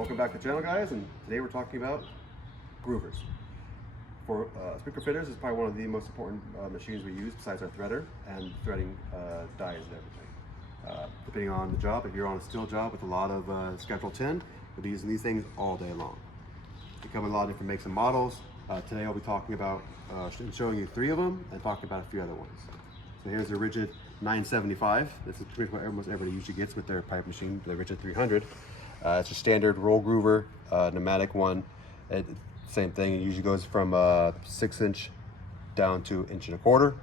Welcome back to the channel, guys, and today we're talking about groovers. For speaker fitters, is probably one of the most important machines we use besides our threader and threading dies and everything. Depending on the job, if you're on a steel job with a lot of schedule tin, we'll be using these things all day long. They come in a lot of different makes and models. Today I'll be talking about and showing you 3 of them and talking about a few other ones. So here's the Ridgid 975. This is pretty much what almost everybody usually gets with their pipe machine, the Ridgid 300. It's a standard roll groover, pneumatic one. Same thing, it usually goes from 6-inch down to 1.25 inches.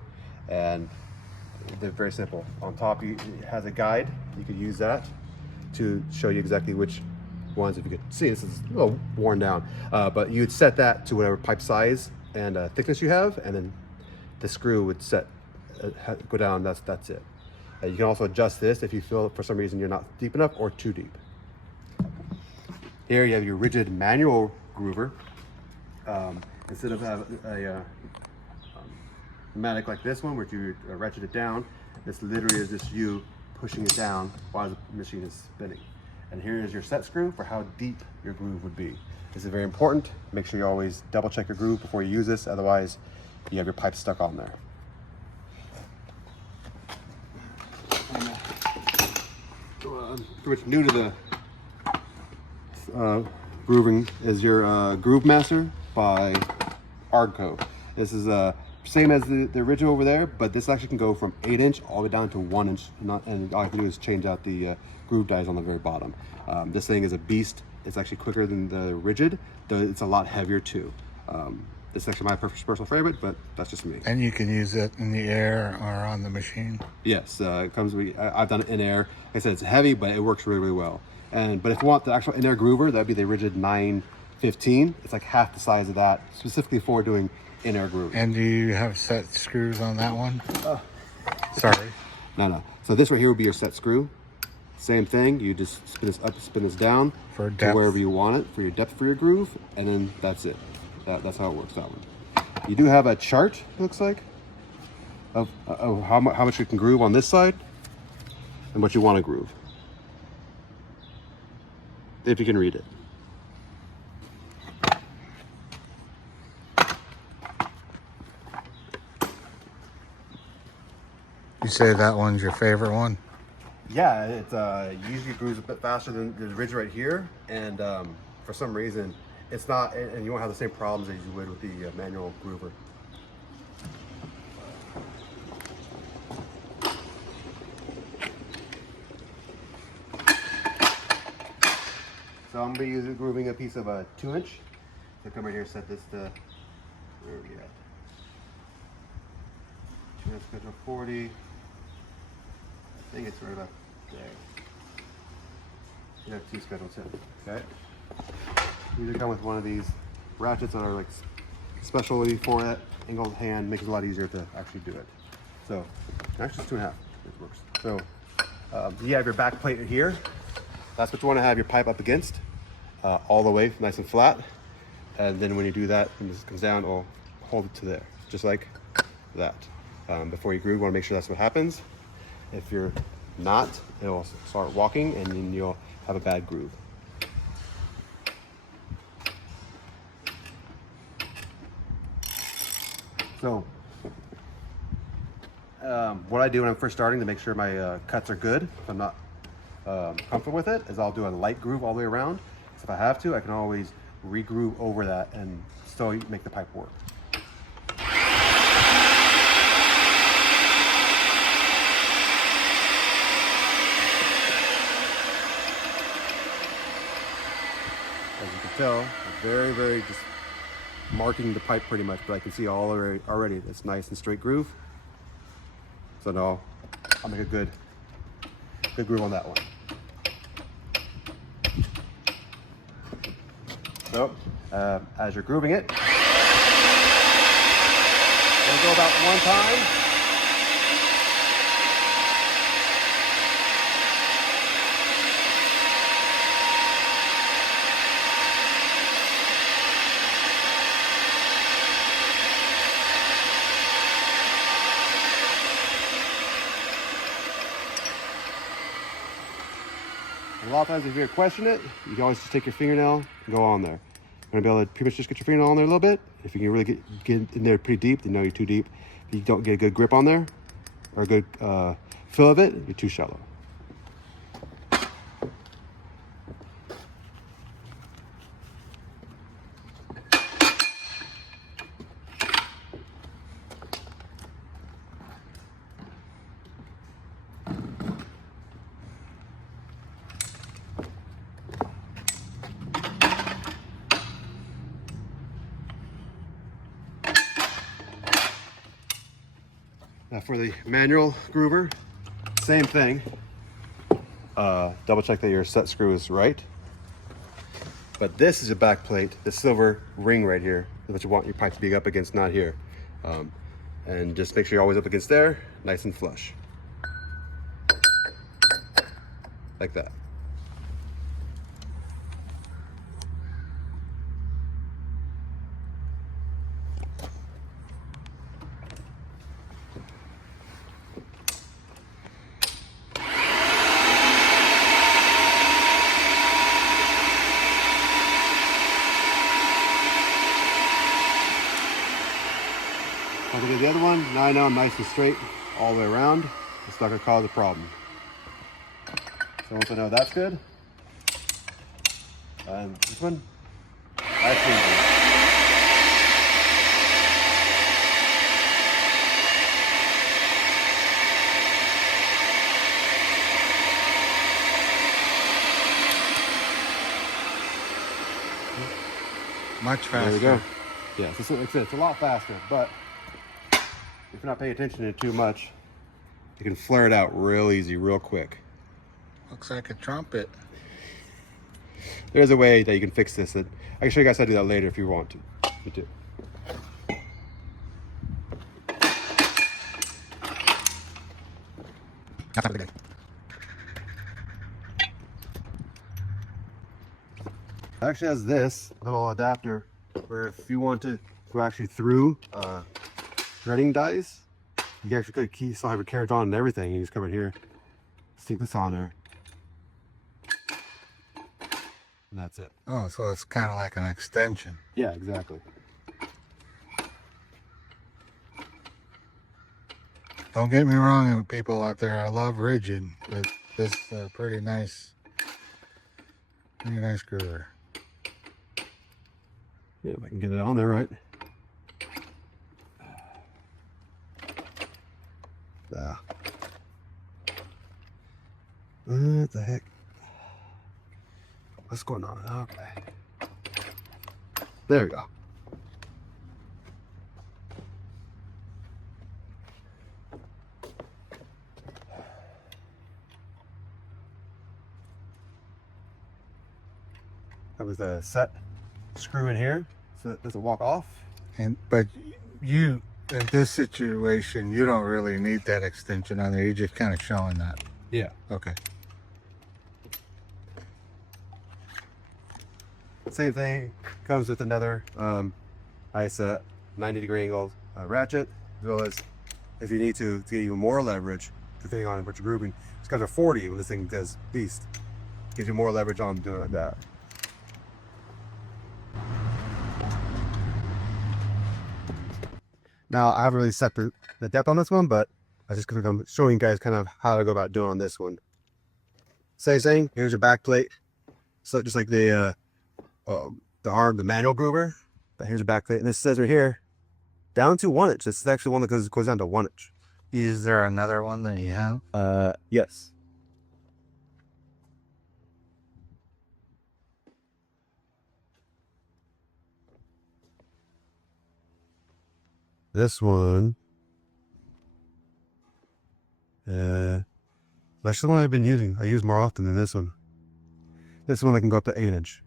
And they're very simple. On top it has a guide. You could use that to show you exactly which ones, if you could see, this is a little worn down. But you would set that to whatever pipe size and thickness you have, and then the screw would go down, that's it. You can also adjust this if you feel for some reason you're not deep enough or too deep. Here you have your Ridgid manual groover. Instead of having a pneumatic like this one, where you ratchet it down, this literally is just you pushing it down while the machine is spinning. And here is your set screw for how deep your groove would be. This is very important. Make sure you always double check your groove before you use this, otherwise you have your pipe stuck on there. Pretty much new to the grooving is your Groove Master by Ardco. This is same as the original over there, but this actually can go from 8-inch all the way down to 1-inch, and all I have to do is change out the groove dies on the very bottom. This thing is a beast. It's actually quicker than the Ridgid, though it's a lot heavier too. This is actually my personal favorite, but that's just me. And you can use it in the air or on the machine? Yes, it comes. I've done it in air. Like I said, it's heavy, but it works really, really well. But if you want the actual in-air groover, that'd be the Ridgid 915. It's like half the size of that, specifically for doing in-air grooving. And do you have set screws on that one? Sorry. No. So this right here would be your set screw. Same thing. You just spin this up, spin this down For to depth. wherever you want it for your depth for your groove, and then that's it. That's how it works. That one. You do have a chart, it looks like, of how much you can groove on this side and what you want to groove, if you can read it. You say that one's your favorite one? Yeah, it usually grooves a bit faster than the Ridge right here, and for some reason it's not, and you won't have the same problems as you would with the manual groover. So I'm going to be grooving a piece of a 2-inch. So come right here, set this to, where are we at? 2-inch schedule 40. I think it's right about there. You have 2 schedule 10. Okay. You either come with one of these ratchets that are like specially for it. Angled hand makes it a lot easier to actually do it. So actually it's 2.5. It works. So you have your back plate here. That's what you want to have your pipe up against, all the way nice and flat. And then when you do that, when this comes down, it'll hold it to there, just like that. Before you groove, you want to make sure that's what happens. If you're not, it'll start walking and then you'll have a bad groove. So what I do when I'm first starting to make sure my cuts are good, if I'm not comfortable with it, is I'll do a light groove all the way around. So if I have to, I can always re-groove over that and still make the pipe work. As you can tell, I'm very just marking the pipe pretty much, but I can see already it's nice and straight groove. So now I'll make a good groove on that one. So as you're grooving it, it'll go about 1 time. A lot of times if you question it, you can always just take your fingernail and go on there. You're gonna be able to pretty much just get your fingernail on there a little bit. If you can really get in there pretty deep, then you know you're too deep. If you don't get a good grip on there, or a good feel of it, you're too shallow. Now for the manual groover, same thing. Double check that your set screw is right. But this is a back plate, the silver ring right here, is what you want your pipe to be up against, not here. And just make sure you're always up against there, nice and flush. Like that. I'll look at the other one. Now I know I'm nice and straight all the way around. It's not going to cause a problem. So once I know that's good, and this one, that's easy. Much faster. There we go. Yeah, it's a lot faster, but if you're not paying attention to it too much, you can flare it out real easy, real quick. Looks like a trumpet. There's a way that you can fix this. I can show you guys how to do that later if you want to. Me too. That's good. It actually has this little adapter where if you want to go actually through threading dies, you can actually still have your carriage on and everything. You just come in here, stick this on there, and that's it. Oh, so it's kind of like an extension. Yeah, exactly. Don't get me wrong, people out there. I love rigid, but this is a pretty nice groover. Yeah, if I can get it on there right. Ah. What the heck? What's going on? Okay. There we go. That was the set screw in here, so it doesn't walk off. But you, in this situation, you don't really need that extension on there. You're just kind of showing that. Yeah. Okay. Same thing, comes with another nice 90-degree angle ratchet, as well as if you need to get even more leverage, depending on what you're grooving. It's got a 40 when this thing does beast. Gives you more leverage on doing it like that. Now, I haven't really set the depth on this one, but I just gonna come showing you guys kind of how to go about doing on this one. Same thing, here's your back plate. So just like the manual groover, but here's your back plate. And this says right here, down to 1 inch. This is actually one that goes down to 1 inch. Is there another one that you have? Yes. This one, that's the one I've been using. I use more often than this one. This one I can go up to 8 inch.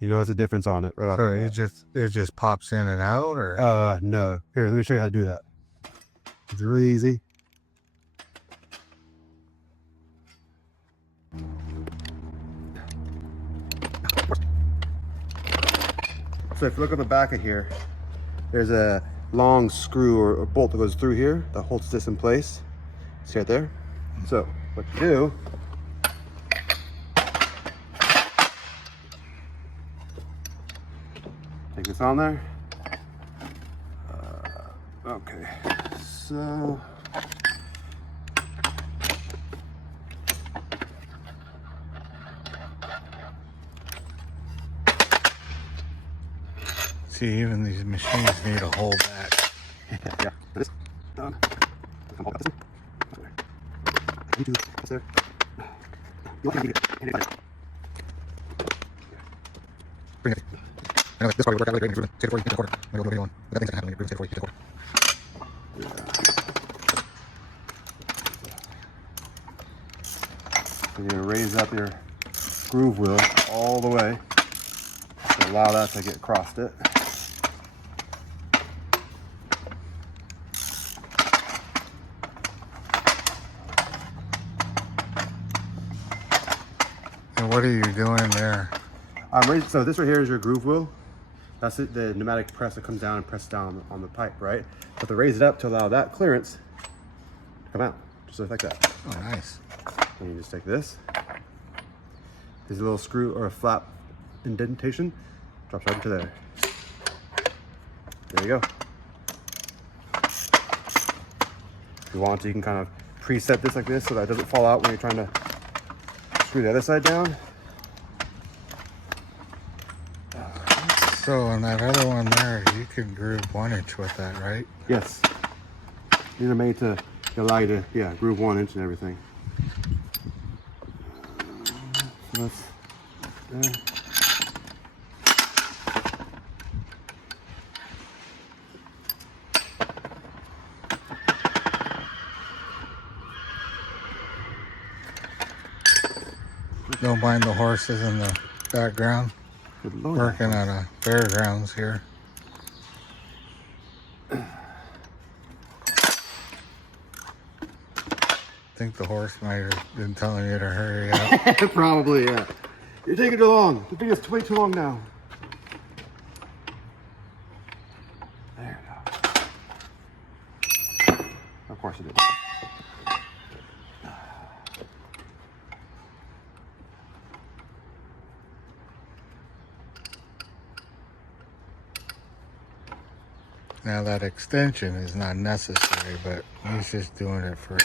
You notice the difference on it, right? So it just pops in and out, or? No. Here, let me show you how to do that. It's really easy. So if you look at the back of here, there's a long screw or bolt that goes through here that holds this in place. See right there? So what you do Take this on there. Okay, so See, even these machines need a whole back. yeah, this done. Come hold this one. You do this there. You want to get it. Bring it. I know this probably work out later. Take it for you, take a quarter. Maybe a little video on. That thing's gonna happen. Take it for you, take a quarter. You're going to raise up your groove wheel all the way to allow that to get across it. And what are you doing there? I'm raising, so this right here is your groove wheel. That's it, the pneumatic press that comes down and presses down on the pipe, right? But to raise it up to allow that clearance to come out, just like that. Oh, nice. And you just take this. There's a little screw or a flap indentation. Drops right into there. There you go. If you want to, you can kind of preset this like this so that it doesn't fall out when you're trying to screw the other side down. So on that other one there, you can groove 1 inch with that, right? Yes. These are made to allow you to, yeah, groove 1 inch and everything. So that's there. Don't mind the horses in the background. Good Lord. Working at a fairgrounds here. I think the horse might have been telling you to hurry up. Probably, yeah. You're taking too long. The video's way too long now. There you go. Of course it is. Now that extension is not necessary, but he's just doing it for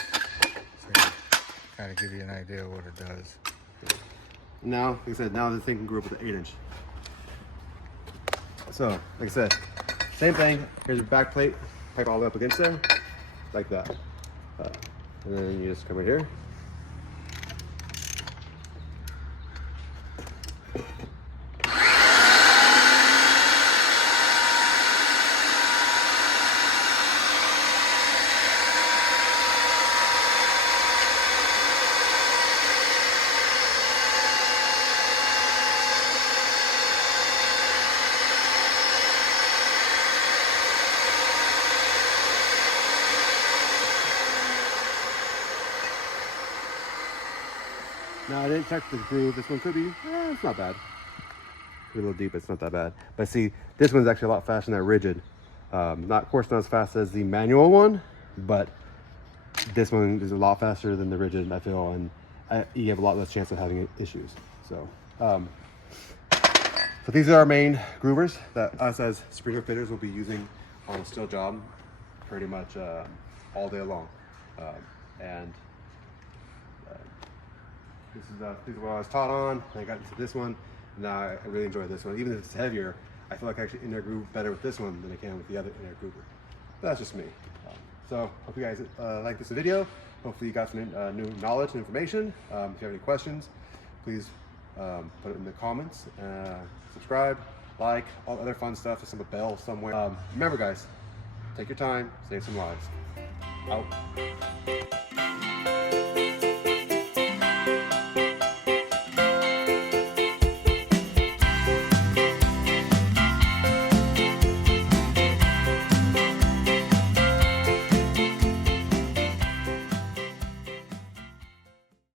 kind of give you an idea of what it does. Now, like I said, now the thing can groove with an 8 inch. So, like I said, same thing. Here's your back plate, pipe all the way up against there, like that. And then you just come in here. Now I didn't check the groove. This one could be, it's not bad. Could be a little deep, it's not that bad. But see, this one's actually a lot faster than that rigid. Of course, not as fast as the manual one, but this one is a lot faster than the rigid, I feel, and you have a lot less chance of having issues. So, so these are our main groovers that us as sprinkler fitters will be using on a steel job pretty much all day long. This is what I was taught on. I got into this one. Now I really enjoy this one. Even if it's heavier, I feel like I actually inner groove better with this one than I can with the other inner groover. But that's just me. So hope you guys like this video. Hopefully you got some new knowledge and information. If you have any questions, please put it in the comments. Subscribe, like, all the other fun stuff. There's some bell somewhere. Remember guys, take your time, save some lives. Out.